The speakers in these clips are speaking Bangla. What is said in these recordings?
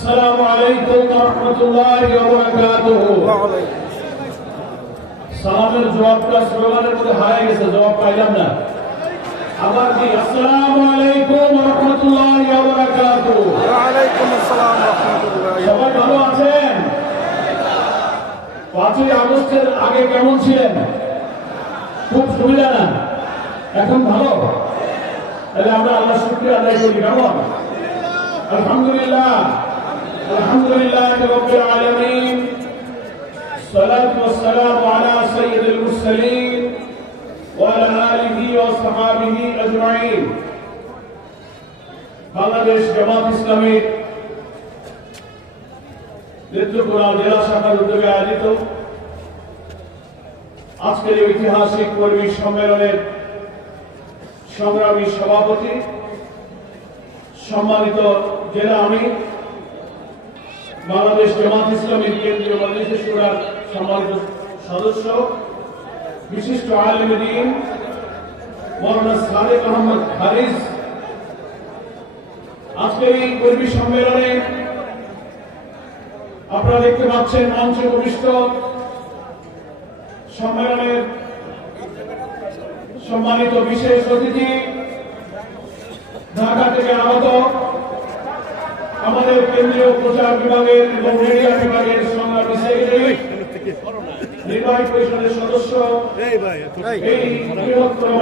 আসসালামু আলাইকুম ওয়া রাহমাতুল্লাহি ওয়া বারাকাতুহু। সালামের জবাবটা স্লোগানের মধ্যে হারিয়ে গেছে, জবাব পাইলাম না। আবার কি আসসালামু আলাইকুম ওয়া রাহমাতুল্লাহি ওয়া বারাকাতুহু। ওয়া আলাইকুম আসসালাম ওয়া রাহমাতুল্লাহি। সবাই ভালো আছেন? 5ই আগস্টের আগে কেমন ছিলেন? খুব সুবিধা না, এখন ভালো? তাহলে আমরা আল্লাহর শুকরিয়া আদায় করি। কেমন? আলহামদুলিল্লাহ, আলহামদুলিল্লাহ রাব্বিল আলামিন। সালাতু ওয়াস সালামু আলা সাইয়্যিদিল মুরসালিন ওয়া আলা আলিহি ওয়া সাহবিহি আজমাইন। বাংলাদেশ জামাত ইসলামী নেত্রকোনা জেলা শাখার উদ্যোগে আয়োজিত আজকের এই ঐতিহাসিক কর্মী সম্মেলনের সংগ্রামী সভাপতি, সম্মানিত জেলা আমির, বাংলাদেশ জামাত ইসলামীর কেন্দ্রীয় মজলিস শুরার সম্মানিত সদস্য, বিশিষ্ট আলেম দ্বীন মাওলানা সাদেক আহমদ হারিস, আজকের এই কর্মী সম্মেলনে আপনারা দেখতে পাচ্ছেন মঞ্চে উপবিষ্ট সম্মেলনের সম্মানিত বিশেষ অতিথি, ঢাকা থেকে আগত আমাদের কেন্দ্রীয় প্রচার বিভাগের এবং মিডিয়া বিভাগের সংগ্রামী সেক্রেটারি, নির্বাহী পরিষদের সদস্য, এই বৃহত্তম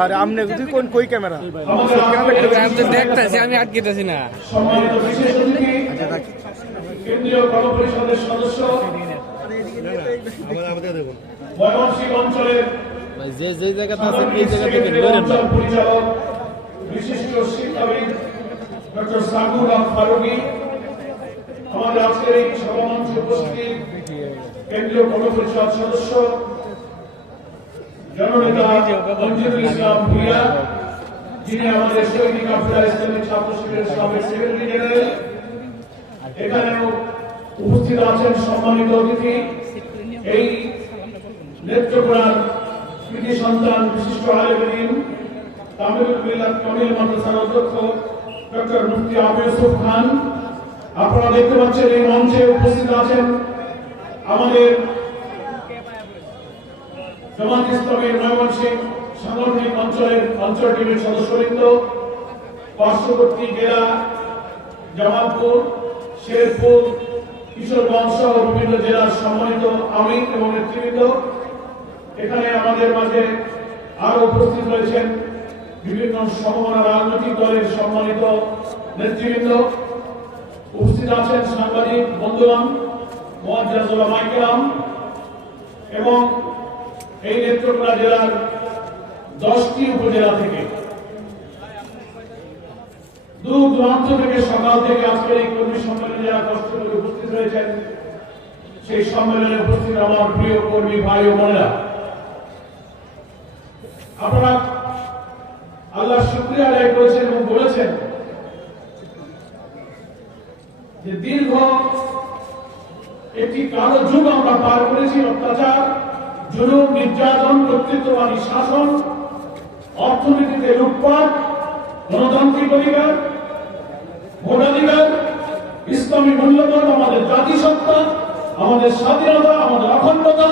আর আমনে যদি কোন কই ক্যামেরা দেখতেছি আমি আটকেতেছি না। সম্মানিত বিশেষ অতিথি, কেন্দ্রীয় গণপরিষদের সদস্য, ময়মনসিংহ অঞ্চলের যে যে জায়গাতে আছে এই জায়গা থেকে ধরেন না। পরিচালক, বিশিষ্ট শিক্ষাবিদ ডক্টর সাকুর হক ফারুকী, আমাদের আজকের এই সভামঞ্চে উপস্থিত কেন্দ্রীয় গণপরিষদ সদস্য জননেতা মঞ্জুরুল ইসলাম ভূঁইয়া, যিনি আমাদের শহীদ কাফেলা ইসলামী ছাত্র শিবিরের সাবেক সেক্রেটারি জেনারেল। এখানেও উপস্থিত আছেন সম্মানিত অতিথি, এই নেত্রকোনার কৃতি সন্তান, বিশিষ্ট আলেম দ্বীন, তামিলুল মিলাদ কামিল মাদ্রাসার অধ্যক্ষ ডক্টর মুফতি আবু ইউসুফ খান। আপনারা দেখতে পাচ্ছেন এই মঞ্চে উপস্থিত আছেন আমাদের জামাত ইসলামের ময়মনসিংহ সাংগঠনিক অঞ্চল টিমের সদস্যবৃন্দ, পার্শ্ববর্তী জেলা জামালপুর, শেরপুর, কিশোরগঞ্জ সহ বিভিন্ন জেলার সম্মানিত আমির এবং নেতৃবৃন্দ। এখানে আমাদের মাঝে আরো উপস্থিত রয়েছেন বিভিন্ন সমমনা রাজনৈতিক দলের সম্মানিত নেতৃবৃন্দ, উপস্থিত আছেন সাংবাদিক বন্ধুগণ, মুআজ্জাজ উলামায়ে কেরাম এবং এই নেত্রকোনা জেলার 10টি উপজেলা থেকে, দূর দূরান্ত থেকে, সকাল থেকে আজকের এই কর্মী সম্মেলনে যারা কষ্ট করে উপস্থিত রয়েছেন, সেই সম্মেলনে উপস্থিত আমার প্রিয় কর্মী ভাই ও বোনেরা, আপনারা আল্লাহর শুকরিয়া আদায় করেছেন এবং বলেছেন যে দীর্ঘ একটি কালো যুগ আমরা পার করেছি। অত্যাচার, জুলুম, নির্যাতন, কর্তৃত্ববাদী শাসন, অর্থনীতিতে লুটপাট, গণতান্ত্রিক অধিকার, ভোটাধিকার, ইসলামী মূল্যবোধ, আমাদের জাতিসত্তা, আমাদের স্বাধীনতা, আমাদের অখণ্ডতা,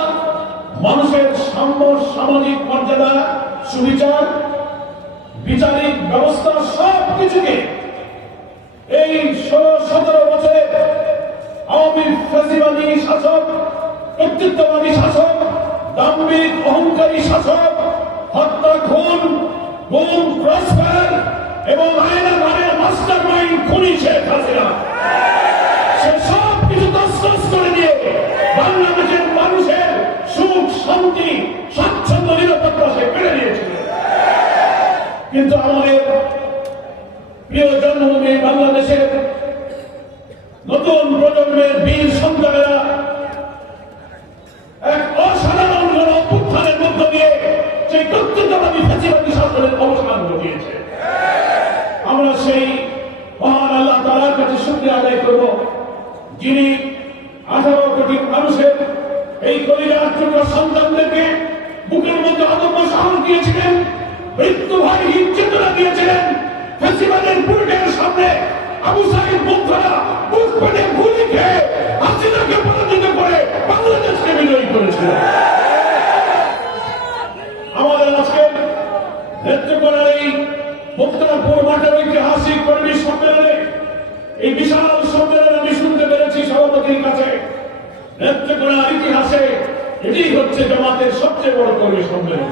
মানুষের সাম্য, সামাজিক মর্যাদা, সুবিচার, বিচারিক ব্যবস্থা, সব কিছুকে এই 16-17 বছরে আওয়ামী ফ্যাসিবাদী শাসক, কর্তৃত্ববাদী শাসক, দাম্ভিক অহংকারী শাসক, হত্যা, খুন, গুম, ক্রসফায়ার এবং আয়না নামের মাস্টার মাইন্ড খুনি শেখ হাসিনা, সে সব কিছু তছনছ করে দিয়ে বাংলাদেশের মানুষের সুখ, শান্তি, স্বাচ্ছন্দ্য, নিরাপত্তা সে কেড়ে নিয়েছিল। কিন্তু আমাদের প্রিয় জন্মভূমি বাংলাদেশের নতুন প্রজন্মের বীর সন্তানেরা এক অসাধারণ অভ্যুত্থানের মধ্য দিয়ে সেই কর্তৃত্ববাদী ফ্যাসিবাদী শাসনের অবসান ঘটিয়েছে। আমরা সেই মহান আল্লাহ তাআলার কাছে শুকরিয়া আদায় করব, যিনি 18 কোটি মানুষের এই কলিজার টুকরা সন্তানদেরকে বুকের মধ্যে অদম্য সাহস দিয়েছিলেন, মৃত্যু ভয় চেতনা দিয়ে ফ্যাসিবাদের বুলেটের সামনে আবু সাইদ বন্ধুরা বুক পেটে গুলি খেয়ে হাসিনাকে পরাজিত করে বাংলাদেশকে বিজয়ী করেছিল। আমাদের আজকে নেত্রকোনার এই মুক্তারপুর মাঠের ঐতিহাসিক কর্মী সম্মেলনে, এই বিশাল সম্মেলনে আমি শুনতে পেরেছি সভাপতির কাছে, নেত্রকোনার ইতিহাসে এটি হচ্ছে জামাতের সবচেয়ে বড় কর্মী সম্মেলন।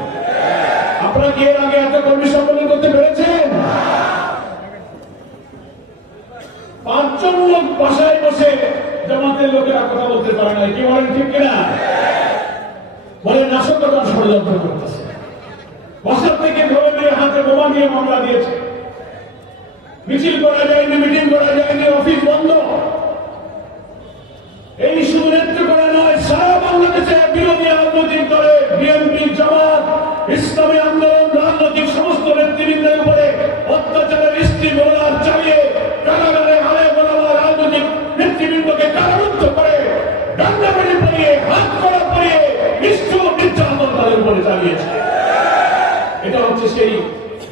আপনারা কি এর আগে এত কর্মী সম্মেলন করতে পেরেছেন? 5 জন লোক বাসায় বসে জামাতের লোকেরা কথা বলতে পারে না, কি বলেন ঠিক কিনা? বলে নাশকতা ষড়যন্ত্র করতেছে, বাসার থেকে ধরে নিয়ে হাতে বোমা নিয়ে মামলা দিয়েছে, মিছিল করা যায়নি, মিটিং করা যায়নি, অফিস বন্ধ। এই শুধু নেত্রকোনা নয়, সারা বাংলাদেশে বিরোধী রাজনৈতিক দলে বিএনপি, জামাত, ইসলামী আন্দোলন, রাজনৈতিক সমস্ত নেতৃবৃন্দের উপরে অত্যাচারের স্ত্রী গোলার চালিয়ে কারাগারে হারে গোলাবার রাজনৈতিক নেতৃবৃন্দকে কারারুদ্ধ করে ডান্ডাবাড়ি পরিয়ে হাত করা পরিয়ে নিষ্ঠুর নির্যাতন তাদের উপরে চালিয়েছে। এটা হচ্ছে সেই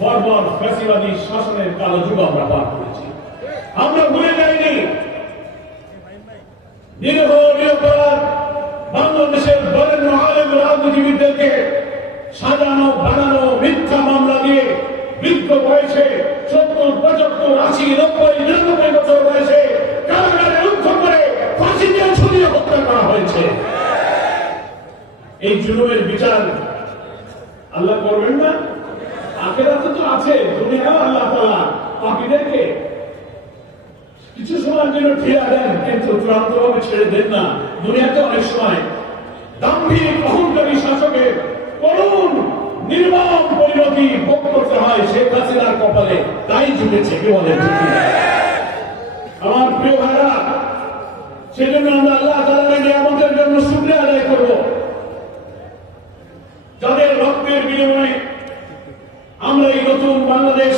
বর্বর ফ্যাসিবাদী শাসনের কালো যুগ আমরা পার করেছি। আমরা ভুলে যাইনি নিরীহ নিরপরাধ বাংলাদেশের বরেণ্য আলেম রাজনীতিবিদদেরকে সাজানো বানানো মিথ্যা মামলা দিয়ে বৃদ্ধ বয়সে 70, 75, 80, 90, 99 বছর বয়সে কারাগারে রুদ্ধ করে ফাঁসি দিয়ে ঝুলিয়ে হত্যা করা হয়েছে। এই জুলুমের বিচার আল্লাহ করবেন না? আখিরাতে তো আছে, দুনিয়া আল্লাহ তাআলা পাপীদেরকে কিছু সময়ের জন্য ফিরা দেন, কিন্তু চূড়ান্ত ভাবে ছেড়ে দেন না। দুনিয়াতে অনেক সময় দাম্ভিক অহংকারী শাসকের করুণ নির্মম পরিণতি ভোগ করতে হয়। শেখ হাসিনার কপালে তাই জুটেছে, কি বলেন? আমার প্রিয় ভাইরা, সেজন্য আমরা আল্লাহ তাআলার নিয়ামতের জন্য শুকরিয়া আদায় করব, যাদের রক্তের বিনিময়ে আমরা এই নতুন বাংলাদেশ,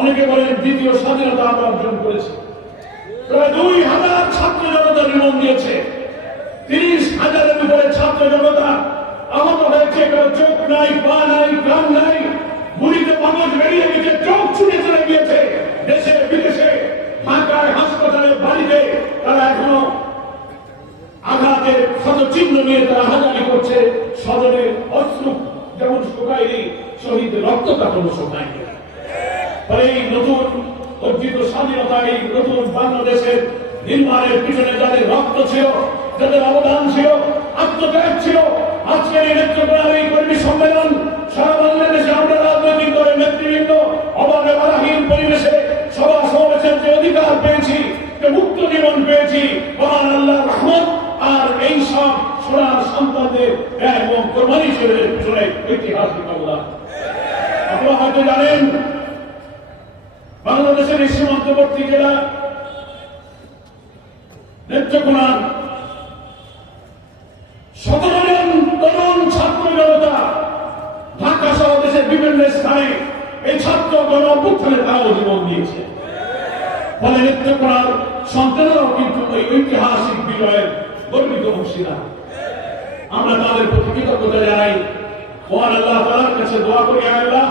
অনেকে বলেন দ্বিতীয় স্বাধীনতা আমরা অর্জন করেছি। প্রায় 2000 ছাত্র জনতা জীবন দিয়েছে, 30,000-এর উপরে ছাত্র জনতা আহত হয়েছে, কারো চোখ নাই, পা নাই, কান নাই, গুলিতে মানুষ বেরিয়ে গেছে, চোখ ছুটে চলে গিয়েছে দেশে বিদেশে, ঢাকায় হাসপাতালে, বাড়িতে তারা এখনো আঘাতের শত চিহ্ন নিয়ে তারা হাজারি করছে। স্বজনের অশ্রু যেমন শুকায়নি, শহীদ রক্তটা কোনো শুকায়নি। ফলে এই নতুন অর্জিত স্বাধীনতা, এই নতুন বাংলাদেশের নির্মাণের পিছনে যাদের রক্ত ছিল, যাদের অবদান ছিল, আত্মত্যাগ ছিল, আজকের এই নেত্রকোনার এই কর্মী সম্মেলন, সারা বাংলাদেশে আমরা রাজনৈতিক দলের নেতৃবৃন্দ অবাধে বাধাহীন পরিবেশে সভা সমাবেশের যে অধিকার পেয়েছি, যে মুক্ত জীবন পেয়েছি, মহান আল্লাহর রহমত আর এই সব সোনার সন্তানদের এবং কোরবানি শরীরের পিছনে ঐতিহাসিক অবদান। আপনারা হয়তো জানেন, বাংলাদেশের এই সীমান্তবর্তী জেলা নেত্রকোনা 17 জন তরুণ ছাত্র জনতা ঢাকা সহ দেশের বিভিন্ন স্থানে এই ছাত্র গণ অভ্যুত্থানে তারাও জীবন দিয়েছে। ফলে নেত্রকোনার সন্তানরাও কিন্তু এই ঐতিহাসিক বিজয়ের গর্বিত অংশীদার। আমরা তাদের প্রতি কৃতজ্ঞতা জানাই। মহান আল্লাহ তাআলার কাছে দোয়া করি, আল্লাহ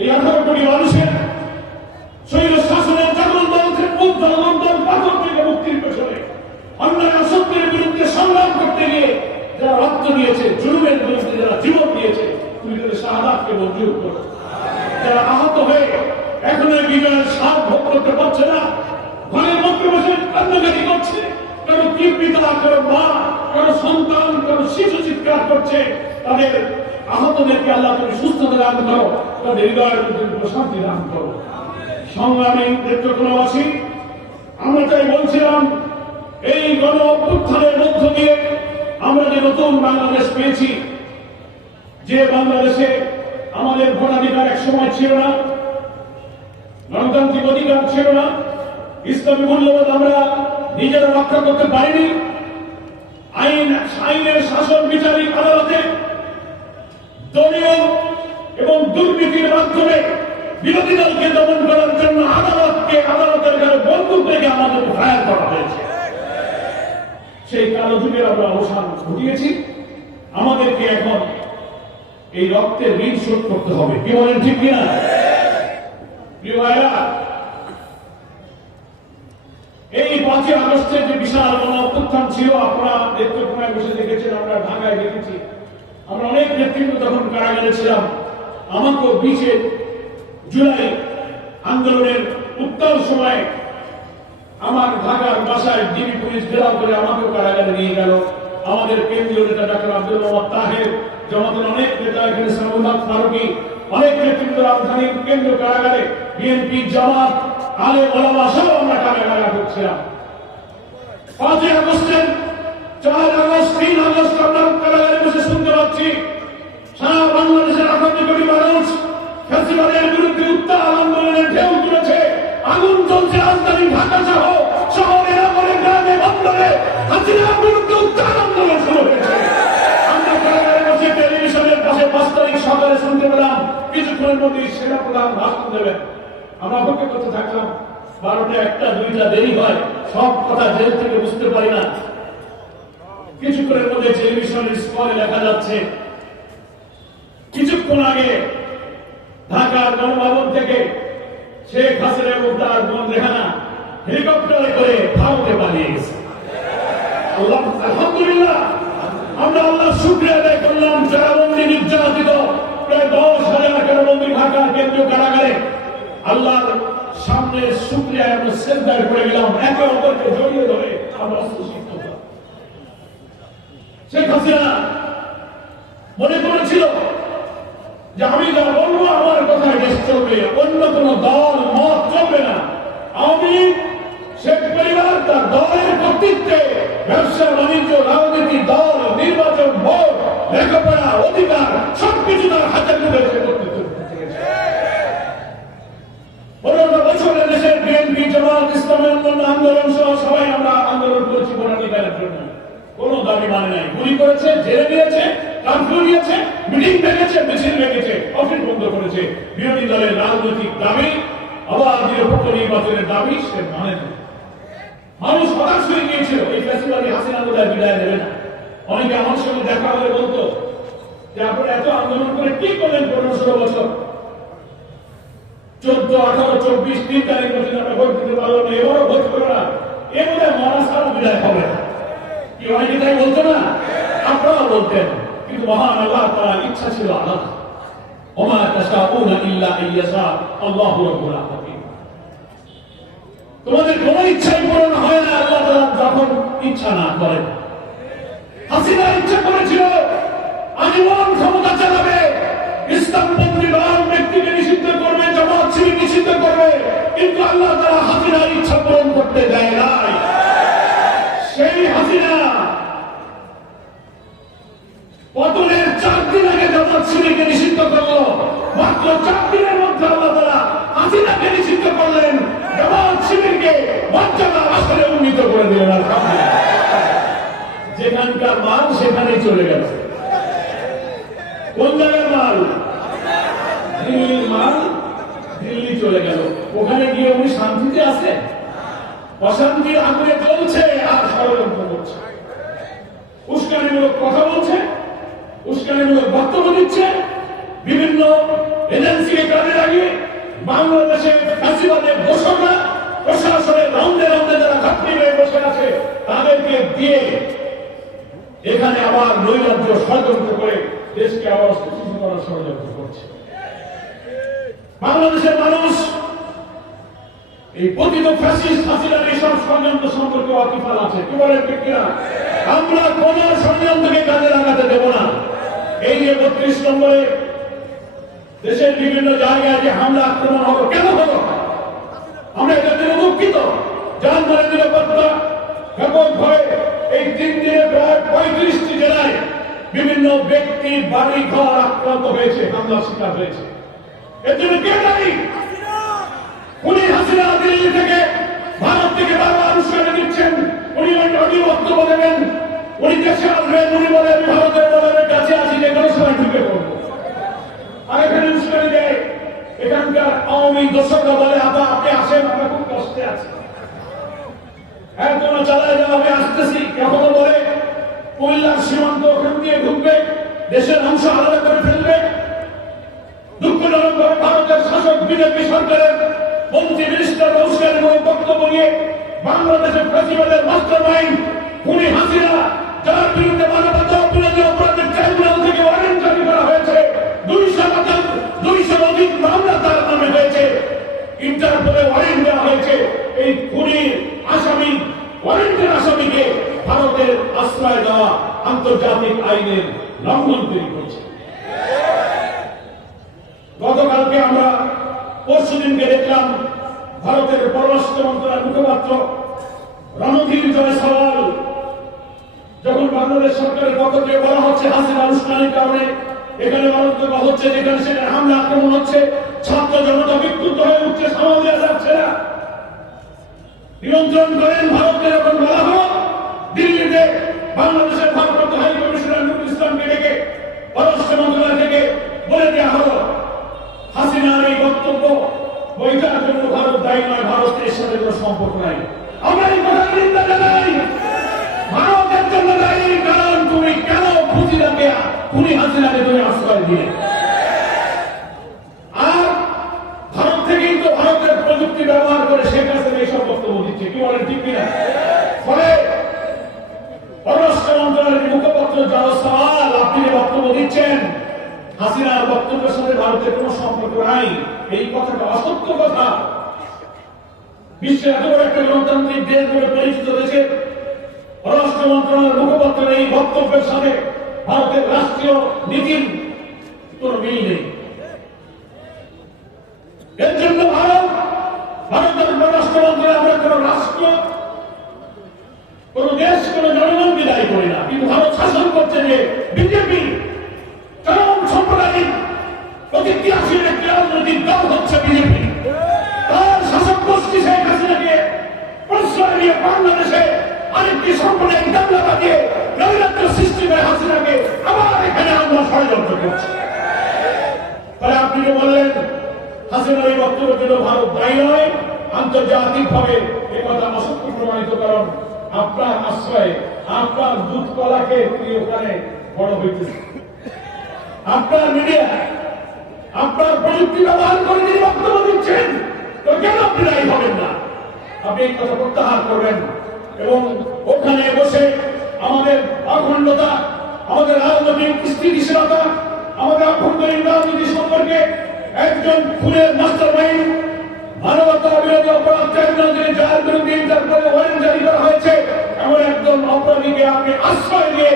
এই 18 কোটি মানুষের শৈল শাসনের পাথর থেকে মুক্তির পেছনে অন্যায় অসত্যের বিরুদ্ধে সংগ্রাম করতে গিয়ে যারা রক্ত দিয়েছে, জুলুমের বিরুদ্ধে যারা জীবন দিয়েছে, তুমি তাদের শাহাদাতকে মঞ্জুর করো। যারা আহত হয়ে এখনো বিজয়ের স্বাদ ভোগ করতে পারছে না, ঘরের মধ্যে বসে কান্নাকাটি করছে, কারো পিতা, কারো মা, কারো সন্তান, কারো শিশু চিৎকার করছে, তাদের আহতদেরকে আল্লাহ তুমি সুস্থতা দান করো, তাদের হৃদয়ের মধ্যে প্রশান্তি দান করো। সংগ্রামী নেত্রকোনাবাসী, আমরা তাই বলছিলাম, এই গণ অভ্যুত্থানের মধ্য দিয়ে আমরা যে নতুন বাংলাদেশ পেয়েছি, যে বাংলাদেশে আমাদের ভোটাধিকার এক সময় ছিল না, গণতান্ত্রিক অধিকার ছিল না, ইসলামী মূল্যবোধ আমরা নিজেরা রক্ষা করতে পারিনি, আইনের শাসন বিচারিক আদালতে দলীয় এবং দুর্নীতির মাধ্যমে বিরোধী দলকে দমন করার জন্য আদালতের কাছে বন্দুক রেখে আমাদের ফায়ার করা হয়েছে। সেই কালো যুগের আমরা অবসান ঘটিয়েছি। আমাদেরকে এখন এই রক্তের ঋণ শোধ করতে হবে, কি বলেন ঠিক কিনা? প্রিয় ভাইরা, এই 5ই আগস্টের যে বিশাল গণ অভ্যুত্থান ছিল, আপনারা নেতৃত্বে বসে দেখেছেন, আমরা ঢাকায় দেখেছি। আমরা অনেক নেতৃত্ব তখন কারাগারে ছিলাম। আমাকেও 20 জুলাই আন্দোলনের উত্তাল সময়ে আমার ঢাকার বাসায় ডিবি পুলিশ ঘেরাও করে আমাকেও কারাগারে নিয়ে গেল। আমাদের কেন্দ্রীয় নেতা ডাক্তার আব্দুল মোহাম্মদ তাহের, জামাতের অনেক নেতা, এখানে সামুল হক ফারুকী, অনেক নেতৃত্ব রাজধানীর কেন্দ্র কারাগারে, বিএনপি, জামাত, আলেম ওলামা সব আমরা কারাগারে ঢুকছিলাম। 5ই আগস্টের 4 আগস্ট, 3 আগস্ট আমরা কারাগারে বসে শুনতে পাচ্ছি সারা বাংলাদেশের 58 কোটি মানুষ ফ্যাসিবাদের বিরুদ্ধে উত্তাল আন্দোলনের ঢেউ তুলেছে। আগুন জ্বলছে রাজধানী ঢাকা সহ শহরে, নগরে, গ্রামে, বন্দরে হাসিনার বিরুদ্ধে উত্তাল আন্দোলন শুরু হয়েছে। আমরা কারাগারে বসে টেলিভিশনের পাশে 5 তারিখ সকালে শুনতে পেলাম কিছুক্ষণের মধ্যেই সেনাপ্রধান ভাষণ দেবেন। আমরা অপেক্ষা করতে থাকলাম। 12টা, 1টা, 2টা দেরি হয়, সব কথা জেল থেকে বুঝতে পারি না। কিছুক্ষণের মধ্যে টেলিভিশনের স্ক্রিনে লেখা যাচ্ছে কিছুক্ষণ আগে ঢাকার গণভবন থেকে শেখ হাসিনা এবং তার বোন রেহানা হেলিকপ্টারে করে ভারতে পালিয়ে গেছে। আলহামদুলিল্লাহ, আমরা আল্লাহর শুকরিয়া আদায় করলাম। কারাবন্দী নির্যাতিত প্রায় 10,000 কারাবন্দী ঢাকার কেন্দ্রীয় কারাগারে আল্লাহর সামনে শুকরিয়া এবং সেজদায় পড়ে গেলাম, একে অপরকে জড়িয়ে ধরে আমরা অস্ত্রসিদ্ধ হলাম। শেখ হাসিনা মনে করেছিল যে আমি যা বলবো আমার কথায় দেশ চলবে, অন্য কোন দল মত চলবে না। আওয়ামী লীগ, শেখ পরিবার, তার দলের কর্তৃত্বে ব্যবসা, বাণিজ্য, রাজনীতি, দল, নির্বাচন, ভোট, লেখাপড়া, অধিকার সবকিছু তার হাতে তুলে কর্তৃত্ব করতে গেছে। 15 বছরে দেশের বিএনপি, জামাত, ইসলামের অন্যান্য আন্দোলন সহ সবাই আমরা আন্দোলন করেছি ভোটাধিকারের জন্য। কোন দাবি মানে নাই। গুলি করেছে, জেলে দিয়েছে, কারফিউ দিয়েছে, মিটিং ভেঙেছে, মিছিল ভেঙেছে, অফিস বন্ধ করেছে। বিরোধী দলের রাজনৈতিক দাবি, আবার নিরপেক্ষ নির্বাচনের দাবি সে মানে না। মানুষ হতাশ হয়ে গিয়েছিল, এই ফ্যাসিবাদী হাসিনা বোধহয় বিদায় দেবে না। অনেকে আমার সঙ্গে দেখা হলে বলতো যে আপনারা এত আন্দোলন করে কি করলেন 15-16 বছর, 14, 18, 24, 3 তারিখ পর্যন্ত আমরা ভোট দিতে পারবো না, এবারও ভোট করবো না, এ বোধহয় মরা সারা বিদায় হবে না। কি অনেকে তাই বলতো না? আপনারা বলতেন, কিন্তু মহান আল্লাহ তাআলার ইচ্ছা ছিল আলাদা। ওমা তাশাউনা ইল্লা আইয়াশা আল্লাহু রাব্বুল আলামিন। তোমাদের কোন ইচ্ছাই পূরণ হয় না আল্লাহ তাআলা যখন ইচ্ছা না করেন। হাসিনা ইচ্ছা করেছিল আজীবন ক্ষমতা চালাবে, ইসলামপন্থী দল ব্যক্তিকে নিষিদ্ধ করবে, জামাত শিবির নিষিদ্ধ করবে, কিন্তু আল্লাহ তাআলা হাসিনার ইচ্ছা পূরণ করতে দেয় নাই। সেই হাসিনা পতনের 4 দিন আগে জামাত শিবিরকে নিষিদ্ধ করলো। মাত্র 4 দিনের মধ্যে আল্লাহ তাআলা হাসিনাকে নিষিদ্ধ করলেন, জামাত শিবিরকে মর্যাদার আসরে উন্নীত করে দিলেন। আলহামদুলিল্লাহ, যেখানকার মাল সেখানেই চলে গেল। কোন জায়গার মাল? দিল্লির মাল দিল্লি চলে গেল। ওখানে গিয়ে উনি শান্তিতে আছে? অশান্তির আগুনে চলছে আর ষড়যন্ত্র করছে, উস্কানিমূলক কথা বলছে, উস্কানিমূলক বক্তব্য দিচ্ছে, বিভিন্ন এজেন্সিকে কাজে লাগিয়ে বাংলাদেশের ফ্যাসিবাদের দোষররা প্রশাসনের রাউন্ডে রাউন্ডে যারা ঘাটতি হয়ে বসে আছে তাদেরকে দিয়ে এখানে আবার নৈরাজ্য ষড়যন্ত্র করে দেশকে আবার অস্থিতিশীল করার ষড়যন্ত্র করছে। বাংলাদেশের মানুষ এই পতিত ফ্যাসিস্ট হাসিনার এইসব ষড়যন্ত্র সম্পর্কে ওয়াকিফাল আছে। কি বলেন ঠিক কিনা? আমরা কোন ষড়যন্ত্রকে কাজে লাগাতে দেব না। এই যে 32 নম্বরে দেশের বিভিন্ন জায়গায় যে হামলা আক্রমণ হলো, কেন হলো? আমরা এটার জন্য দুঃখিত। যানবাহনের নিরাপত্তা ব্যাপকভাবে এই 3 দিনে প্রায় 35টি জেলায় বিভিন্ন ব্যক্তি বাড়ি ঘর আক্রান্ত হয়েছে, হামলার শিকার হয়েছে। এর জন্য কে দায়ী? উনি হাসিনা দিল্লি থেকে, ভারত থেকে বারবার উস্কানি দিচ্ছেন। উনি অডিও বক্তব্য দেবেন, উনি দেশে আসবেন, উনি বলে আমি ভারতের বর্ডারের কাছে আছি, যে কোনো সময় ঢুকে পড়বো। আর এখানে উস্কানি দেয় এখানকার আওয়ামী দর্শকরা, বলে আপনি আসেন, আমরা খুব কষ্টে আছি, একদম চালায় যাওয়া, আমি আসতেছি। কখনো বলে কুমিল্লার সীমান্ত ওখান দিয়ে ঢুকবে, দেশের অংশ আলাদা করে ফেলবে। দুঃখজনক ভাবে ভারতের শাসক বিজেপি সরকারের মন্ত্রী মিনিস্টার বংশের বক্তব্য নিয়ে বাংলাদেশের ফেস্টিভ্যালের মাস্টার মাইন্ড খুনি হাসিনা, যার বিরুদ্ধে মানবতা বিরোধী অপরাধের ট্রাইব্যুনাল থেকে ওয়ারেন্ট জারি করা হয়েছে, 200 অধিক মামলা তার নামে হয়েছে, ইন্টারপোলে ওয়ারেন্ট দেওয়া হয়েছে। এই খুনির আসামি, ওয়ারেন্টের আসামিকে ভারতের আশ্রয় দেওয়া আন্তর্জাতিক আইনের লঙ্ঘন তৈরি করছে। গতকালকে আমরা পরশুদিনকে দেখলাম ভারতের পররাষ্ট্র মন্ত্রণালয়ের মুখপাত্র রণধীর জয়সওয়াল যখন বাংলাদেশ সরকারের পক্ষ থেকে বলা হচ্ছে হাসিনা উস্কানির কারণে এখানে অরাজকতা হচ্ছে, যেখানে সেখানে হামলা আক্রমণ হচ্ছে, ছাত্র জনতা বিক্ষুব্ধ হয়ে উঠছে, সামাল দেওয়া যাচ্ছে না, নিয়ন্ত্রণ করেন ভারতকে যখন বলা হলো, দিল্লিতে বাংলাদেশের ভারপ্রাপ্ত হাই কমিশনার নুরুল ইসলামকে ডেকে পররাষ্ট্র মন্ত্রণালয় থেকে বলে দেওয়া হলো হাসিনার এই বক্তব্য বইটার জন্য ভারত দায়ী নয়, ভারতের সাথে কোনো সম্পর্ক নাই। আমরা এই কথা নিন্দা জানাই। ভারতের জন্য দায়ী, কারণ তুমি কেন খুনি হাসিনাকে তুমি আশ্রয় দিয়ে, আর ভারত থেকেই তো ভারতের প্রযুক্তি ব্যবহার করে শেখ হাসিনা এইসব বক্তব্য দিচ্ছে, কি বলেন ঠিক কিনা? ফলে পররাষ্ট্র মন্ত্রণালয়ের মুখপাত্র জয়সওয়াল, আপনি যে বক্তব্য দিচ্ছেন হাসিনার বক্তব্যের সাথে ভারতের কোনো সম্পর্ক নাই, এই কথাটা অসত্য কথা। বিশ্বের এত বড় একটা গণতান্ত্রিক দেশ বলে পরিচিত দেশে পররাষ্ট্র মন্ত্রণালয়ের মুখপাত্রের এই বক্তব্যের সাথে ভারতের রাষ্ট্রীয় নীতির কোন মিল নেই। এর জন্য ভারতের পররাষ্ট্র মন্ত্রণালয় আমরা কোন রাষ্ট্র, কোন দেশ, কোন জনগণকে দায়ী করি না, কিন্তু ভারত শাসন করছে যে বিজেপি চরম সাম্প্রদায়িক প্রতিক্রিয়াশীল একটি রাজনৈতিক দল হচ্ছে বিজেপি। তার শাসক গোষ্ঠী শেখ হাসিনাকে প্রশ্রয় দিয়ে বাংলাদেশে আরেকটি সাম্প্রদায়িক দাঙ্গা বাঁধিয়ে নৈরাজ্য সৃষ্টি করে হাসিনাকে আবার এখানে আমরা ষড়যন্ত্র করছি। তাহলে আপনি যে বললেন হাসিনার এই বক্তব্যের জন্য ভারত দায়ী নয়, আন্তর্জাতিক ভাবে এ কথা অসত্য প্রমাণিত, কারণ আপনার আশ্রয়ে আপনার দুধ কলাকে তিনি ওখানে বড় হইতেছে, আপনার মিডিয়া, আপনার প্রযুক্তি ব্যবহার করে তিনি বক্তব্য দিচ্ছেন, তো কেন আপনি দায়ী হবেন না? আপনি এই কথা প্রত্যাহার করবেন এবং ওখানে বসে আমাদের অখণ্ডতা, আমাদের রাজনৈতিক স্থিতিশীলতা, আমাদের আভ্যন্তরীণ রাজনীতি সম্পর্কে একজন খুনের মাস্টার মাইন্ড, মানবতা বিরোধী অপরাধ ট্রাইব্যুনাল, যার বিরুদ্ধে ইন্টারপোলে ওয়ারেন্ট জারি করা হয়েছে, এমন একজন অপরাধীকে আপনি আশ্রয় দিয়ে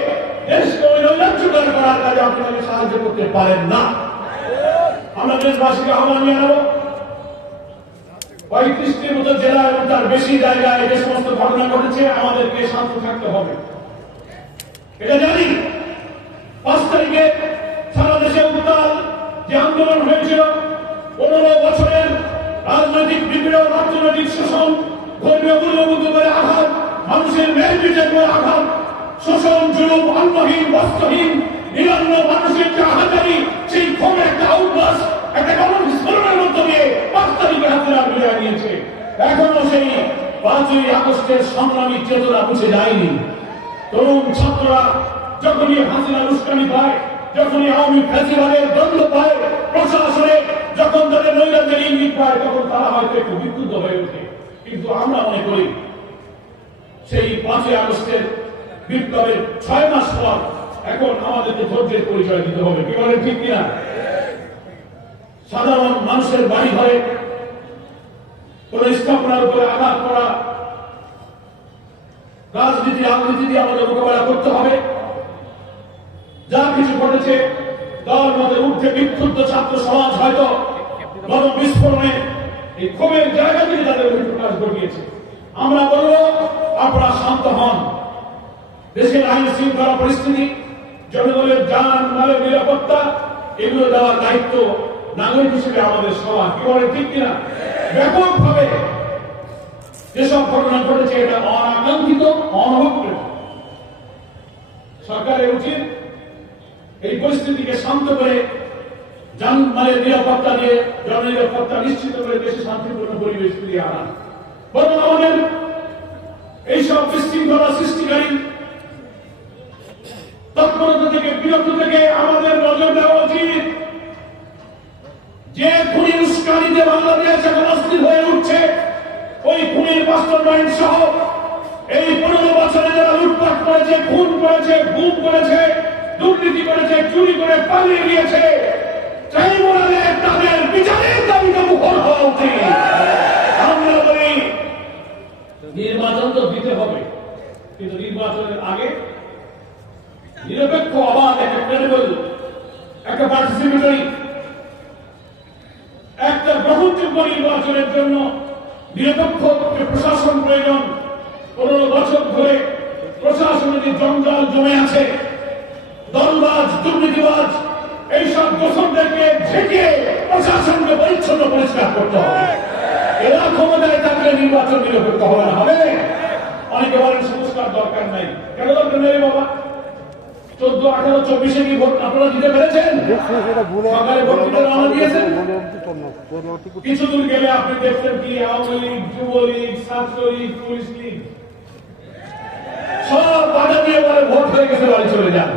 দেশকে নৈরাজ্যকর করার কাজে আপনি তাকে সাহায্য করতে পারেন না। আমরা দেশবাসীকে আহ্বান জানাবো, 35টির মতো জেলা এবং তার বেশি জায়গায় যে সমস্ত ঘটনা ঘটেছে, আমাদেরকে শান্ত থাকতে হবে, এটা জানি। 5 তারিখে সারা দেশে উত্তাল যে আন্দোলন হয়েছিল, 15 বছরের রাজনৈতিক বিপ্লব, অর্থনৈতিক শোষণ, ধর্মীয় মূল্যবোধের আঘাত, মানুষের ন্যায় বিচারের আঘাত, শোষণ, জুলুম, অন্নহীন, বস্ত্রহীন, নিরন্ন মানুষের যে আহাজারি, সেই ক্ষোভে একটা আউটবাস, একটা গণবিস্ফোরণের মধ্য দিয়ে 5 তারিখে হাসিনা বিদায় নিয়েছে। এখনো সেই 5ই আগস্টের সংগ্রামী চেতনা মুছে যায়নি। তরুণ ছাত্ররা যখনই হাসিনা উস্কানি পায়, যখনই আওয়ামী ফ্যাসিবাদের দ্বন্দ্ব পায়, প্রশাসনে যখন তাদের নৈরাজ্যের ইঙ্গিত পায়, তখন তারা হয়তো একটু বিক্ষুব্ধ হয়ে ওঠে। কিন্তু আমরা মনে করি সেই 5ই আগস্টের বিপ্লবের 6 মাস পর এখন আমাদেরকে ধৈর্যের পরিচয় দিতে হবে, কি বলেন ঠিক কিনা? সাধারণ মানুষের বাড়ি ঘরে কোন স্থাপনার উপরে আঘাত করা, রাজনীতি রাজনীতি দিয়ে আমাদের মোকাবেলা করতে হবে। যা কিছু ঘটেছে, দল মধ্যে উঠে বিক্ষুব্ধ ছাত্র সমাজ হয়তো গণবিস্ফোরণে এই ক্ষোভের জায়গা থেকে তাদের প্রকাশ ঘটিয়েছে। আমরা বলব, আপনারা শান্ত হন। দেশের আইন শৃঙ্খলা পরিস্থিতি, জনগণের জান মালের নিরাপত্তা, এগুলো দেওয়ার দায়িত্ব নাগরিক হিসেবে আমাদের সবার, কি বলেন ঠিক কিনা? ব্যাপকভাবে যেসব ঘটনা ঘটেছে, এটা অনাকাঙ্ক্ষিত, অনভিপ্রেত। সরকারের উচিত এই পরিস্থিতিকে শান্ত করে জানমালের নিরাপত্তা দিয়ে জননিরাপত্তা নিশ্চিত করে দেশে শান্তিপূর্ণ পরিবেশ ফিরিয়ে আনা। বরং আমাদের এইসব বিশৃঙ্খলা সৃষ্টিকারী তৎপরতা থেকে, বিরত থেকে আমাদের নজর দেওয়া উচিত। যে খুনি উস্কানিতে বাংলাদেশ এখন অস্থির হয়ে উঠছে। ওই খুনের মাস্টারমাইন্ড সহ এই 15 বছরে যারা লুটপাট করেছে, খুন করেছে, গুম করেছে, দুর্নীতি করেছে, চুরি করে পালিয়ে গিয়েছে, ট্রাইব্যুনালে তাদের বিচারের দাবিটা মুখর হওয়া উচিত। আমরা বলি নির্বাচন তো দিতে হবে, কিন্তু নির্বাচনের আগে নিরপেক্ষ, অবাধ, একটা ক্রেডিবল, একটা পার্টিসিপেটরি, একটা গ্রহণযোগ্য নির্বাচনের জন্য নিরপেক্ষ প্রশাসন প্রয়োজন। 15 বছর ধরে প্রশাসনে যে জঞ্জাল জমে আছে, দলবাজ, দুর্নীতিবাজ, এইসব দোষরদেরকে ঝেঁটিয়ে প্রশাসনকে পরিচ্ছন্ন পরিষ্কার করতে হবে। এরা ক্ষমতায় থাকলে নির্বাচন নিরপেক্ষ হবে না। হবে? অনেকে বলেন সংস্কার দরকার নাই। কেন দরকার নেই বাবা? 14, 18, 24 কি ভোট আপনারা দিতে পেরেছেন? সরকারে ভোট দিতে রওনা দিয়েছেন। কিছু দূর গেলে আপনি দেখছেন কি আওয়ামী লীগ, যুবলীগ, ছাত্রলীগ, পুলিশ লীগ সব বাধা দিয়ে বলে ভোট হয়ে গেছে, বাড়ি চলে যান।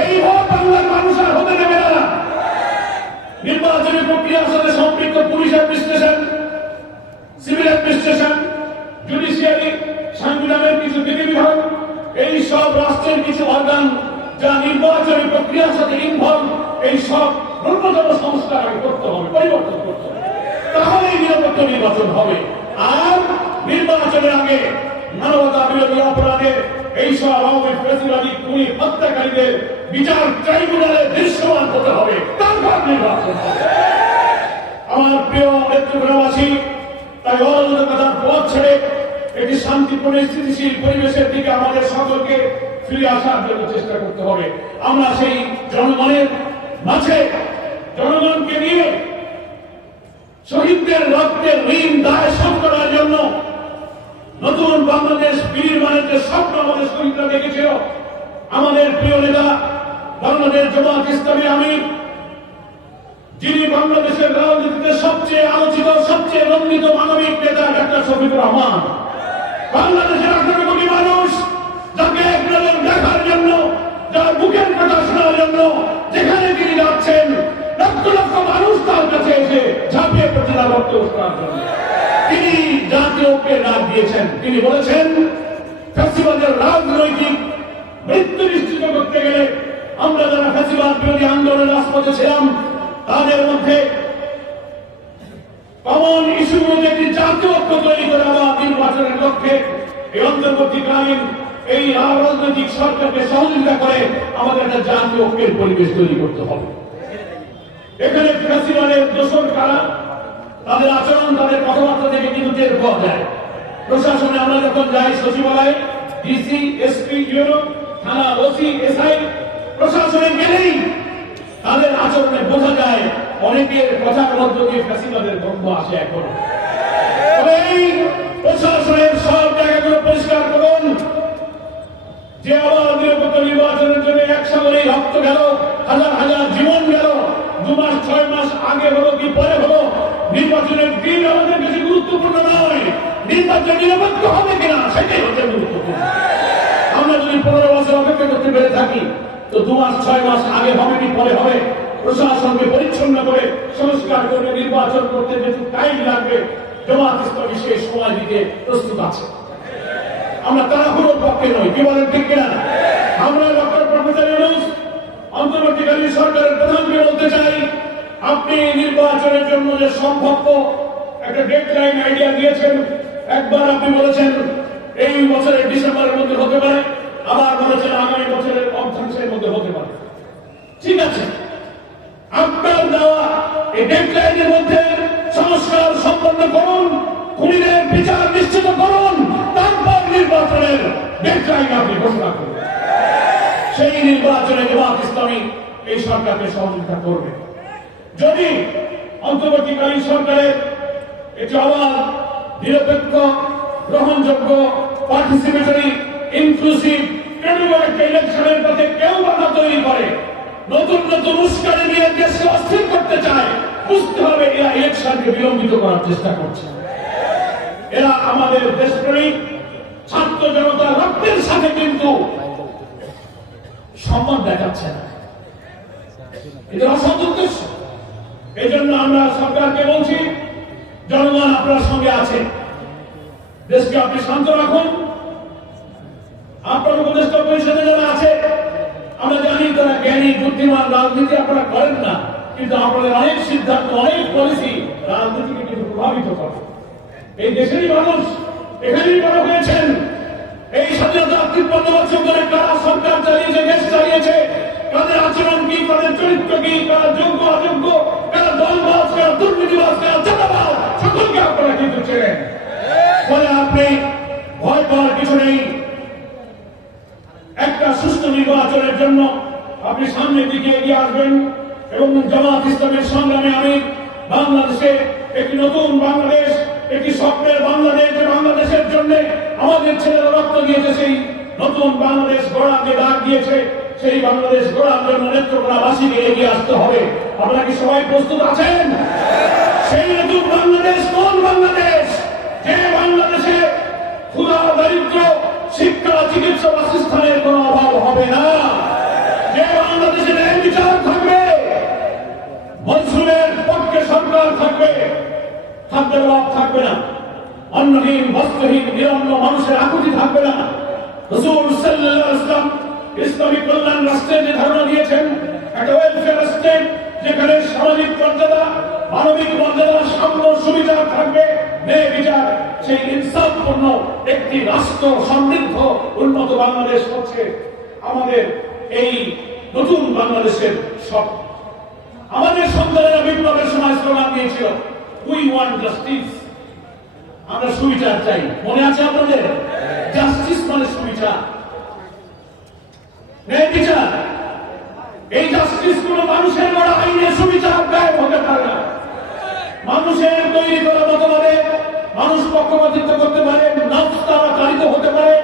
এই ভোট বাংলার মানুষ আর হতে দেবে না। নির্বাচনী প্রক্রিয়ার সাথে সম্পৃক্ত police administration, civil administration, judiciary, সাংবিধানিক কিছু বিধি বিভাগ, এই সব রাষ্ট্রের কিছু অর্গান যা নির্বাচনী প্রক্রিয়ার সাথে ইনভলভ, এই সব ন্যূনতম সংস্কার আগে করতে হবে, পরিবর্তন করতে হবে, তাহলেই নিরপেক্ষ নির্বাচন হবে। আর নির্বাচনের আগে মানবতা বিরোধী অপরাধের এইসব আওয়ামী ফেসিবাদী খুনি হত্যাকারীদের বিচার ট্রাইব্যুনালে দৃশ্যমান হতে হবে, তারপর নির্বাচন হবে। আমার প্রিয় নেত্রকোনাবাসী, তাই অরাজকতার পথ ছেড়ে একটি শান্তিপূর্ণ স্থিতিশীল পরিবেশের দিকে আমাদের সকলকে ফিরে আসার জন্য চেষ্টা করতে হবে। আমরা সেই জনগণের মাঝে, জনগণকে নিয়ে শহীদদের রক্তের ঋণ দায় শোধ করার জন্য নতুন বাংলাদেশ বিনির্মাণের যে স্বপ্ন আমাদের শহীদরা দেখেছিল, আমাদের প্রিয় নেতা বাংলাদেশ জামাত ইসলামী আমির, যিনি বাংলাদেশের রাজনীতিতে সবচেয়ে আলোচিত, সবচেয়ে নন্দিত মানবিক নেতা ডাক্তার শফিকুর রহমান, বাংলাদেশের 18 কোটি মানুষ যাকে এক নজর দেখার জন্য, যার বুকের কথা শোনার জন্য যেখানে তিনি যাচ্ছেন, লক্ষ লক্ষ মানুষ তার কাছে এসে ঝাঁপিয়ে পড়ছে তার রক্ত উৎসার জন্য। তিনি জাতীয় ঐক্যের ডাক দিয়েছেন। তিনি বলেছেন ফ্যাসিবাদের রাজনৈতিক মৃত্যু নিশ্চিত করতে গেলে আমরা যারা ফ্যাসিবাদ বিরোধী আন্দোলনের রাজপথে ছিলাম, তাদের মধ্যে কমন ইস্যুগুলোতে একটি জাতীয় ঐক্য তৈরি করে আবার নির্বাচনের লক্ষ্যে এই অন্তর্বর্তীকালীন এই রাজনৈতিক সরকারকে সহযোগিতা করে আমাদের একটা জাতীয় ঐক্যের পরিবেশ তৈরি করতে হবে। এখানে ফ্যাসিবাদের দোষর কারা, তাদের আচরণ, তাদের কথাবার্তা থেকে কিন্তু টের পাওয়া যায়। প্রশাসনে আমরা যখন যাই, সচিবালয়ে ডিসি, এসপি, ইউরো, থানা, ওসি, এসআই, প্রশাসনে গেলেই তাদের আচরণে বোঝা যায় অনেকের কথার মধ্য দিয়ে ফ্যাসিবাদের গন্ধ আসে। এখন এই প্রশাসনের সব জায়গাগুলো পরিষ্কার করুন। যে আবার নিরপেক্ষ নির্বাচনের জন্য একসাথে রক্ত গেল, হাজার হাজার জীবন গেল, 2 মাস 6 মাস আগে হলো কি পরে হলো, নির্বাচনের দিন আমাদের বেশি গুরুত্বপূর্ণ নয়, নির্বাচন নিরপেক্ষ হবে কিনা সেটাই হচ্ছে গুরুত্বপূর্ণ। আমরা যদি 15 বছর অপেক্ষা করতে পেরে থাকি, তো 2 মাস 6 মাস আগে হবে কি পরে হবে, প্রশাসনকে পরিচ্ছন্ন করে সংস্কার করে নির্বাচন করতে যেটুকু টাইম লাগবে, জামাত ইসলামী সেই সময় দিতে প্রস্তুত আছে। আমরা তাড়াহুড়োর পক্ষে নই, কি বলেন ঠিক কিনা? আমরা ডক্টর প্রফেসর ইউনূস অন্তর্বর্তীকালীন সরকারের প্রধানকে বলতে চাই, আপনি নির্বাচনের জন্য যে সম্ভাব্য একটা ডেডলাইন আইডিয়া দিয়েছেন, একবার আপনি বলেছেন এই বছরের ডিসেম্বরের মধ্যে হতে পারে, আবার বলেছেন আগামী বছরের অর্থাংশের মধ্যে হতে পারে। ঠিক আছে, আপনার দেওয়া এই ডেডলাইনের মধ্যে সংস্কার সম্পন্ন করুন, খুনিদের বিচার নিশ্চিত করুন, তারপর নির্বাচনের ডেডলাইন আপনি ঘোষণা করুন। সেই নির্বাচনে জামাত ইসলামী এই সরকারকে সহযোগিতা করবে। যদি অন্তর্বর্তীকালীন সরকারের একটি অবাধ, নিরপেক্ষ, গ্রহণযোগ্য, পার্টিসিপেটরি, ইনক্লুসিভ, ক্রেডিবল একটা ইলেকশনের পথে কেউ বাধা তৈরি করে, নতুন নতুন উস্কানি দিয়ে দেশকে অস্থির করতে চায়, বুঝতে হবে এরা ইলেকশনকে বিলম্বিত করার চেষ্টা করছে। এরা আমাদের দেশপ্রেমিক ছাত্র জনতার রক্তের সাথে কিন্তু সম্মান দেখাচ্ছে না, এটা অসৎ উদ্দেশ্য। এই জন্য আমরা সরকার সরকারকে বলছি, জনগণ আপনার সঙ্গে আছে, দেশকে আপনি শান্ত রাখুন। আপনার উপদেষ্টা পরিষদে যারা আছে, আমরা জানি তারা জ্ঞানী বুদ্ধিমান, রাজনীতি আপনারা করেন না, কিন্তু আপনাদের অনেক সিদ্ধান্ত, অনেক পলিসি রাজনীতিকে কিন্তু প্রভাবিত করে। এই দেশেরই মানুষ এখানেই বড় হয়েছেন। এই স্বাধীনতা ৫৩ বছর ধরে কারা সরকার চালিয়েছে, দেশ চালিয়েছে, কাদের আচরণ কি, কাদের চরিত্র কি, কারা যোগ্য অযোগ্য, কারা দলবাজ, কারা দুর্নীতিবাজ, কারা চাঁদাবাজ, সকলকে আপনারা কিন্তু চেনেন। ফলে আপনি ভয় পাওয়ার কিছু নেই। একটা সুষ্ঠু নির্বাচনের জন্য আপনি সামনের দিকে এগিয়ে আসবেন এবং জামাত ইসলামের সংগ্রামে আমি বাংলাদেশে একটি নতুন বাংলাদেশ, একটি স্বপ্নের বাংলাদেশ, যে বাংলাদেশের জন্য আমাদের ছেলেরা রক্ত দিয়েছে, সেই নতুন বাংলাদেশ গড়ার যে ডাক দিয়েছে, সেই বাংলাদেশ গড়ার জন্য নেত্রকোনাবাসীকে এগিয়ে আসতে হবে। আপনারা কি সবাই প্রস্তুত আছেন? সেই নতুন বাংলাদেশ কোন বাংলাদেশ? যে বাংলাদেশে ক্ষুধা, দারিদ্র, শিক্ষা, চিকিৎসা, বাসস্থানের কোনো অভাব হবে না। যে বাংলাদেশে ন্যায় বিচার থাকবে, মজলুমের পক্ষে সরকার থাকবে, খাদ্যের অভাব থাকবে না, অন্নহীন, বস্ত্রহীন, নিরন্ন মানুষের আকুতি থাকবে না। রাসূল সাল্লাল্লাহু আলাইহি ওয়াসাল্লাম ইসলামী কল্যাণ রাষ্ট্রের যে ধারণা দিয়েছেন, একটা ওয়েলফেয়ার স্টেট, যেখানে সামাজিক মর্যাদা, মানবিক মর্যাদা, সাম্য, সুবিচার থাকবে, ন্যায় বিচার, সেই ইনসাফপূর্ণ একটি রাষ্ট্র, সমৃদ্ধ উন্নত বাংলাদেশ হচ্ছে আমাদের এই নতুন বাংলাদেশের স্বপ্ন। আমাদের সন্তানেরা বিপ্লবের সময় স্লোগান দিয়েছিল, উই ওয়ান্ট জাস্টিস, আমরা সুবিচার চাই। মনে আছে আপনাদের? জাস্টিস মানে সুবিচার, ন্যায় বিচার। এই জাস্টিস কোন মানুষের গড়া আইনে সুবিচার গায়েব হতে পারে না। মানুষের তৈরি করা মতবাদে মানুষ পক্ষপাতিত্ব করতে পারে, নফস দ্বারা চালিত হতে পারে,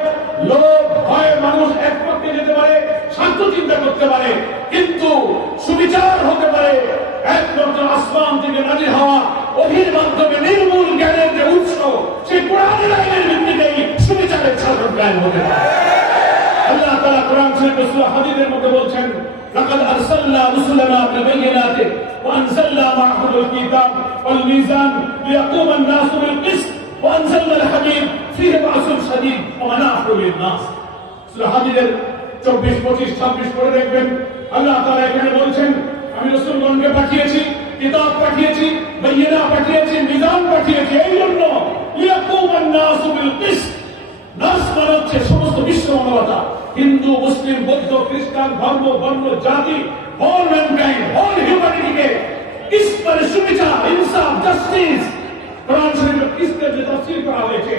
লোভ, ভয় মানুষ এক পক্ষে যেতে পারে, শান্ত চিন্তা করতে পারে, কিন্তু সুবিচার হতে পারে একমাত্র আসমান থেকে নাজিল হওয়া ওহীর মাধ্যমে নির্মূল জ্ঞানের যে উৎস, সেই কোরআনের আইনের ভিত্তিতেই সুবিচারের শাসন কায়েম হতে পারে। আল্লাহ তাআলা কোরআন শরীফে সূরা হাদীদের মধ্যে বলছেন, লাকাদ আরসালনা রুসুলানা বিল-বায়িনাতি ওয়া আনজালনা মা'হুমুল কিতাব ওয়াল মিজান লিয়াকুমা আন-নাসু বিল-কিসত ওয়া আনজালনা আল-হাদীদ ফীহি বা'সুন শাদীদ ওয়া মানাফি'ু লিন-নাস। সূরা হাদীদের 24, 25, 26 পড়ে দেখবেন আল্লাহ তাআলা এখানে বলছেন, আমি রাসূলগণকে পাঠিয়েছি, কিতাব পাঠিয়েছি, বায়িনা পাঠিয়েছি, মিজান পাঠিয়েছি, এই জন্য লিয়াকুমা আন-নাসু বিল-কিসত। নাস মানে হচ্ছে সমস্ত বিশ্ব মানবতা, হিন্দু, মুসলিম, বৌদ্ধ, খ্রিস্টান, ধর্ম, বর্ণ, জাতি, অল ম্যানকাইন্ড, অল হিউম্যানিটিকে কিসত মানে সুবিচার, ইনসাফ, জাস্টিস। কোরআন শরীফে কিসতের যে তাফসীর করা হয়েছে,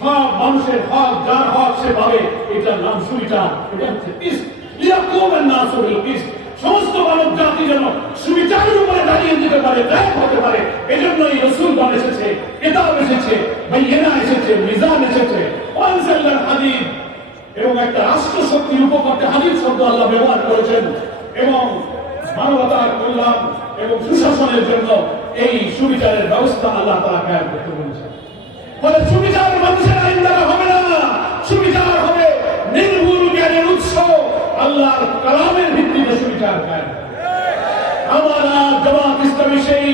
সব মানুষের হক, যার হক সে পাবে, এটার নাম সুবিচার, এটা হচ্ছে কিসত। লিয়াকুমান নাসু বিল কিসত, সমস্ত মানব জাতি যেন সুবিচারের উপরে দাঁড়িয়ে দিতে পারে, ন্যায় হতে পারে। এজন্যই রাসূলগণ এসেছে, কিতাব এসেছে, বায়িনা এসেছে, মিজান এসেছে, ওয়ানজালাল হাদীদ, এবং একটা রাষ্ট্র শক্তির উপকরণে হাদীদ শব্দ আল্লাহ ব্যবহার করেছেন, এবং মানবতার কল্যাণ এবং সুশাসনের জন্য এই সুবিচারের ব্যবস্থা আল্লাহ তাআলা কায়েম করতে বলেছেন। ফলে সুবিচার মানুষের আইন দ্বারা হবে না, সুবিচার হবে নির্ভুল জ্ঞানের উৎস আল্লাহর কালামের ভিত্তিতে সুবিচার কায়েম। আমরা জামাত ইসলামী সেই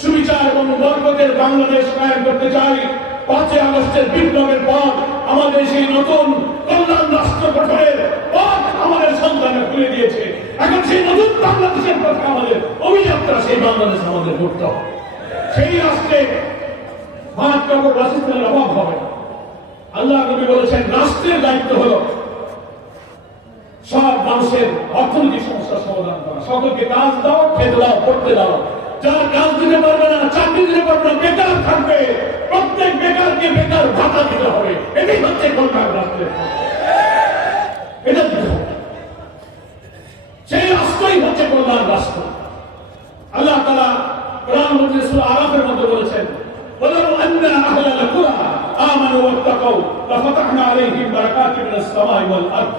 সুবিচার এবং বরকতের বাংলাদেশ কায়েম করতে চাই। 5 আগস্টের বিপ্লবের পর আমাদের সেই নতুন কল্যাণ রাষ্ট্র গঠনের পথ আমাদের সন্তানরা খুলে দিয়েছে। এখন সেই নতুন বাংলাদেশের পথে আমাদের অভিযাত্রা, সেই বাংলাদেশ আমাদের করতে হবে। সেই রাষ্ট্রে ভাত কাপড় বাসস্থানের অভাব হবে না। আল্লাহ নবী বলেছেন, রাষ্ট্রের দায়িত্ব হলো সব মানুষের অর্থনৈতিক সমস্যার সমাধান করা, সকলকে কাজ দাও, খেতে দাও, পড়তে দাও। যার কাজ দিতে পারবে না, চাকরি দিতে পারবে না, বেকার থাকবে, প্রত্যেক বেকারকে বেকার ভাতা দিতে হবে। এটাই হচ্ছে কল্যাণ রাষ্ট্রের, এটা দিতে হবে। সেই রাষ্ট্রই হচ্ছে কল্যাণ রাষ্ট্র। আল্লাহ তাআলা কোরআন মধ্যে সূরা আরাফের মধ্যে বলেছেন, ওয়ালাউ আন্না আহলাল কুরা আমানু ওয়াত্তাকাউ লাফাতাহনা আলাইহিম বারাকাতিন মিনাস সামাই ওয়াল আরদ।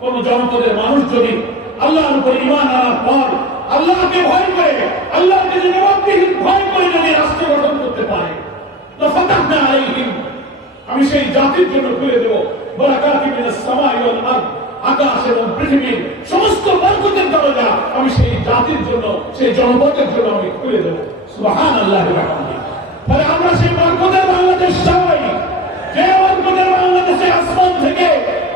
কোন জনপদের মানুষ যদি আল্লাহর উপর ঈমান আনার পর আল্লাহকে ভয় করে, আল্লাহকে জবাবদিহির ভয় করে যদি রাষ্ট্র গঠন করতে পারে, লাফাতাহনা আলাইহিম, আমি সেই জাতির জন্য খুলে দেব বারাকাতিন মিনাস সামাই ওয়াল আরদ, আকাশ এবং পৃথিবীর সমস্ত বরকতের দরজা আমি সেই জাতির জন্য, সেই জনপদের জন্য আমি খুলে দেব। সুবহানাল্লাহি ওয়া বিহামদিহি। ফলে আমরা সেই বরকতের বাংলাদেশ চাই, যে বরকতের বাংলাদেশে আসমান থেকে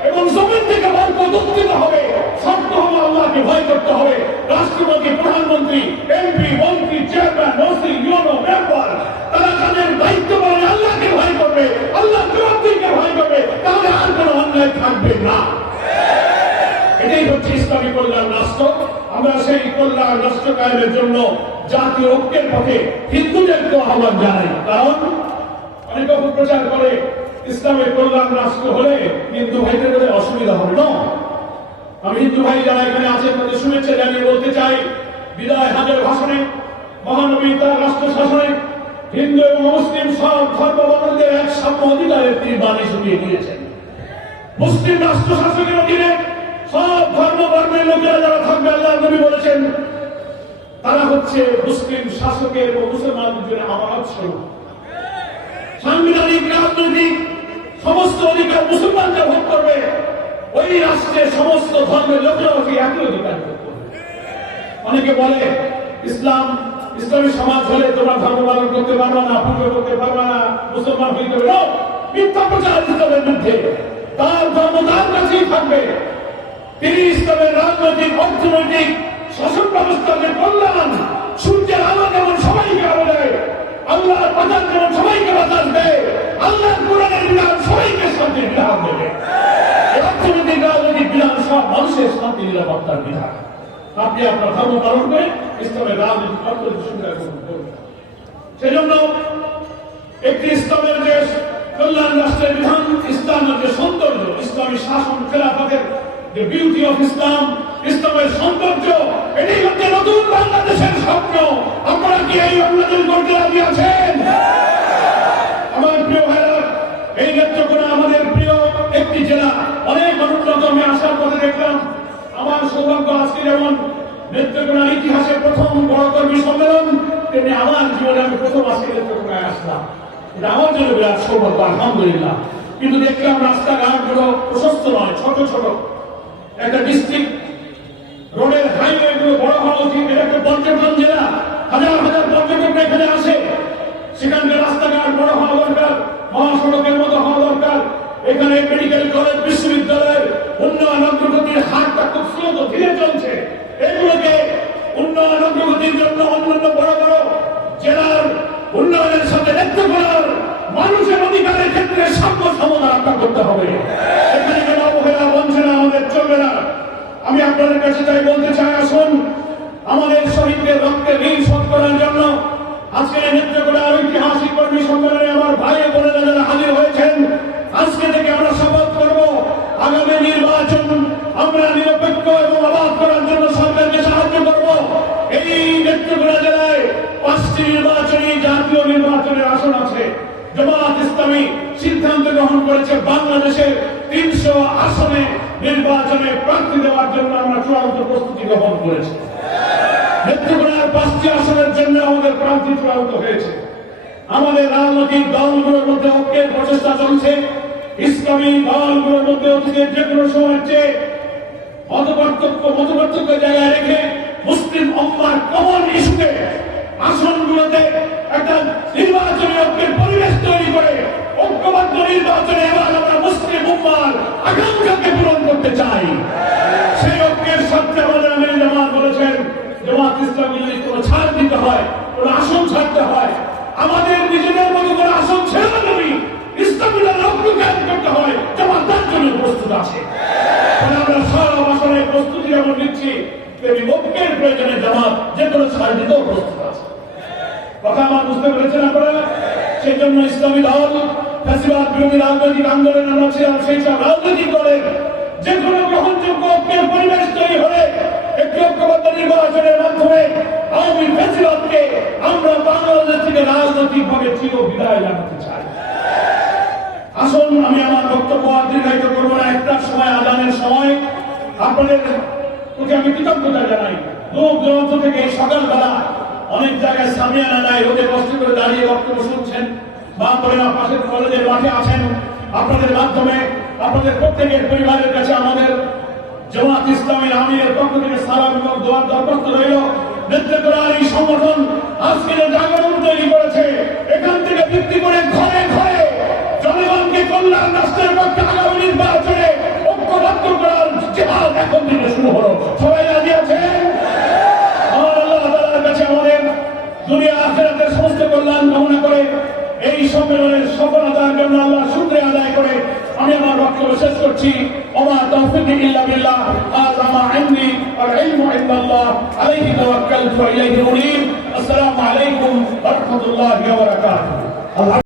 এবং জমিন থেকে বরকত উত্থিত হবে। শর্ত হলো আল্লাহকে ভয় করতে হবে। রাষ্ট্রপতি, প্রধানমন্ত্রী, এমপি, মন্ত্রী, চেয়ারম্যান, মন্ত্রী, ইউনো, মেম্বার, তারা তাদের দায়িত্ব পালনে আল্লাহকে ভয় করবে, আল্লাহ জবাবদিহিকে ভয় করবে, তাহলে আর কোনো অন্যায় থাকবে না। এটাই হচ্ছে ইসলামী কল্যাণ রাষ্ট্র। আমরা সেই কল্যাণ রাষ্ট্র কায়েমের জন্য জাতীয় ঐক্যের পথে হিন্দুদেরকে আহ্বান জানাই। কারণ অনেক অপপ্রচার করে ইসলামের কল্যাণ রাষ্ট্র হলে হিন্দু ভাইদের বলে অসুবিধা হবে না। আমি হিন্দু ভাই যারা এখানে আছেন তাদের শুভেচ্ছা জানিয়ে বলতে চাই, বিদায় হাজার ভাষণে মহানবী তার রাষ্ট্র শাসনে হিন্দু এবং মুসলিম সব ধর্মাবলম্বীদের এক সাম্য অধিকারের তিনি বাণী শুনিয়ে দিয়েছেন। মুসলিম রাষ্ট্র শাসনের অধীনে সব ধর্মের লোকেরা যারা থাকবে, আল্লাহ নবী বলেছেন তারা হচ্ছে মুসলিম শাসকের ও মুসলমানদের আমানত স্বরূপ। সাংবিধানিক, রাজনৈতিক সমস্ত অধিকার মুসলমানরা ভোগ করবে, ওই রাষ্ট্রের সমস্ত ধর্মের লোকেরা একই অধিকার ভোগ করবে। অনেকে বলে ইসলামী সমাজ হলে তোমরা ধর্ম পালন করতে পারবে না, পুজো করতে পারবে না, মুসলমান হইতে পারবে না। মিথ্যা প্রচার ইসলামের বিরুদ্ধে। তার ধর্ম তার কাছেই থাকবে। তিনি ইসলামের রাজনৈতিক, অর্থনৈতিক, শাসন ব্যবস্থাকে কল্যাণ, সূর্যের আলো যেমন সবাইকে আলো দেয়, আল্লাহর বাতাস যেমন সবাইকে বাতাস দেয়, আল্লাহর কোরআনের বিধান সবাইকে শান্তির বিধান দেবে। অর্থনৈতিক, রাজনৈতিক বিধান সব মানুষের শান্তি নিরাপত্তার বিধান। আপনি আপনার ধর্ম পালন করে ইসলামের রাজনৈতিক, অর্থনৈতিক সুবিধা গ্রহণ করুন। সেজন্য একটি ইসলামের দেশ, কল্যাণ রাষ্ট্রের বিধান, ইসলামের যে সৌন্দর্য, ইসলামী শাসন, খেলাফতের যে বিউটি অফ ইসলাম, ইসলামের সৌন্দর্য, এটাই হচ্ছে নতুন বাংলাদেশের স্বপ্ন। আপনারা কি এই বাংলাদেশ গড়তে রাজি আছেন? আমার প্রিয় ভাইরা, এই নেত্রকোনা আমাদের প্রিয় একটি জেলা, অনেক অনুন্নত। আমি আসার পথে দেখলাম, আমার সৌভাগ্য আজকে যেমন নেত্রকোনার ইতিহাসে প্রথম বড় কর্মী সম্মেলন, তেমনি আমার জীবনে আমি প্রথম আজকে নেত্রকোনায় আসলাম। এটা আমার জন্য বিরাট সৌভাগ্য, আলহামদুলিল্লাহ। কিন্তু দেখলাম রাস্তাঘাট গুলো প্রশস্ত নয়, ছোট ছোট। একটা ডিস্ট্রিক্ট রোডের হাইওয়ে গুলো বড় হওয়া উচিত। এটা একটা পর্যটন জেলা, হাজার হাজার পর্যটক এখানে আসে। সেখানকার রাস্তাঘাট বড় হওয়া দরকার, মহাসড়কের মতো হওয়া দরকার। এখানে মেডিকেল কলেজ, বিশ্ববিদ্যালয়ের উন্নয়ন অগ্রগতির হারটা খুব স্লো, ধীরে চলছে। এগুলোকে উন্নয়ন অগ্রগতির জন্য অন্যান্য বড় বড় জেলার উন্নয়নের সাথে নেত্রকোনার মানুষের অধিকারের ক্ষেত্রে সাম্য সমতা রক্ষা করতে হবে। এখানে কেন অবহেলা, বঞ্চনা আমাদের চলবে না। আমি আপনাদের কাছে তাই বলতে চাই, আসুন আমাদের শহীদদের রক্তের ঋণ শোধ করার জন্য আজকের নেত্রকোনার ঐতিহাসিক কর্মী সম্মেলনে আমার ভাই বোনেরা যারা হাজির হয়েছেন, আজকে থেকে আমরা শপথ করব, আগামী নির্বাচন আমরা নিরপেক্ষ এবং অবাধ করার জন্য সরকারকে সাহায্য করব। এই নেত্রকোনা জেলায় 5টি নির্বাচনী জাতীয় নির্বাচনের আসন আছে। জামাত ইসলামী সিদ্ধান্ত গ্রহণ করেছে বাংলাদেশের 300 আসনে নির্বাচনে প্রার্থী দেওয়ার জন্য আমরা চূড়ান্ত প্রস্তুতি গ্রহণ করেছি। নেত্রকোনার 5টি আসনের জন্য আমাদের প্রার্থী চূড়ান্ত হয়েছে। আমাদের রাজনৈতিক দলগুলোর মধ্যে ঐক্যের প্রচেষ্টা চলছে। ইসলামী দলগুলোর মধ্যে অতীতের যে কোনো সময়ের চেয়ে মতপার্থক্য জায়গায় রেখে মুসলিম উম্মাহর কমন ইস্যুতে আসনগুলোতে একটা নির্বাচনী ঐক্যের পরিবেশ তৈরি করে ঐক্যবদ্ধ নির্বাচনে এবার আমরা মুসলিম উম্মাহর আকাঙ্ক্ষাকে পূরণ করতে চাই। সেই ঐক্যের স্বার্থে আমাদের আমির জামাত বলেছেন, জামাত ইসলামী যদি কোনো ছাড় দিতে হয়, কোনো আসন ছাড়তে হয়, আমাদের নিজেদের মতো করে আসন ছেড়ে দেবি, ইসলামীরা লক্ষ্য কাজ করতে হয়, জামাত তার জন্য প্রস্তুত আছে। আমরা সব আসনে প্রস্তুতি যেমন নিচ্ছি, তেমনি ঐক্যের প্রয়োজনে জামাত যে কোনো ছাড় দিতেও প্রস্তুত আছে। কথা আমার বুঝতে পেরেছেন আপনারা? সেই জন্য ইসলামী দল, ফ্যাসিবাদ বিরোধী রাজনৈতিক আন্দোলন আমরা ছিলাম, সেই সব রাজনৈতিক দলের যে কোনো গ্রহণযোগ্য ঐক্যের পরিবেশ তৈরি হলে একটি ঐক্যবদ্ধ নির্বাচনের মাধ্যমে আওয়ামী ফ্যাসিবাদকে আমরা বাংলাদেশ থেকে রাজনৈতিকভাবে চির বিদায় জানাতে চাই। আসুন, আমি আমার বক্তব্য দীর্ঘায়িত করব না। একটার সময়, আজানের সময় আপনাদের প্রতি আমি কৃতজ্ঞতা জানাই। দূর দূরান্ত থেকে সকালবেলা অনেক জায়গায় সামিয়ানা নাই, রোদে কষ্ট করে দাঁড়িয়ে বক্তব্য শুনছেন, বা আপনারা পাশের কলেজের মাঠে আছেন। আপনাদের মাধ্যমে আপনাদের প্রত্যেকের পরিবারের কাছে আমাদের জামাত ইসলামীর আমিরের পক্ষ থেকে সালাম এবং দোয়ার দরখাস্ত রইল। নেতৃত্ব এই সংগঠন আজকের জাগরণ তৈরি করেছে। এখান থেকে ভিত্তি করে ঘরে ঘরে জনগণকে কল্যাণ রাষ্ট্রের পক্ষে আগামী নির্বাচনে ঐক্যবদ্ধ করার জিহাদ এখন থেকে শুরু হলো। সবাই রাজি আছেন? আমার আল্লাহ তাআলার কাছে আমাদের দুনিয়া আখিরাতের সমস্ত কল্যাণ কামনা করে এই সম্মেলনের সফলতার জন্য আল্লাহ শুকরিয়া আদায় করে আমি আমার বক্তব্য শেষ করছি। ওমা তাওফীকি ইল্লা বিল্লাহ, হাযা মা ইনদি ওয়াল ইলমু ইনদাল্লাহ, আলাইহি তাওয়াক্কালতু ওয়া ইলাইহি উনীব। আসসালামু আলাইকুম ওয়া রাহমাতুল্লাহি ওয়া বারাকাতুহু।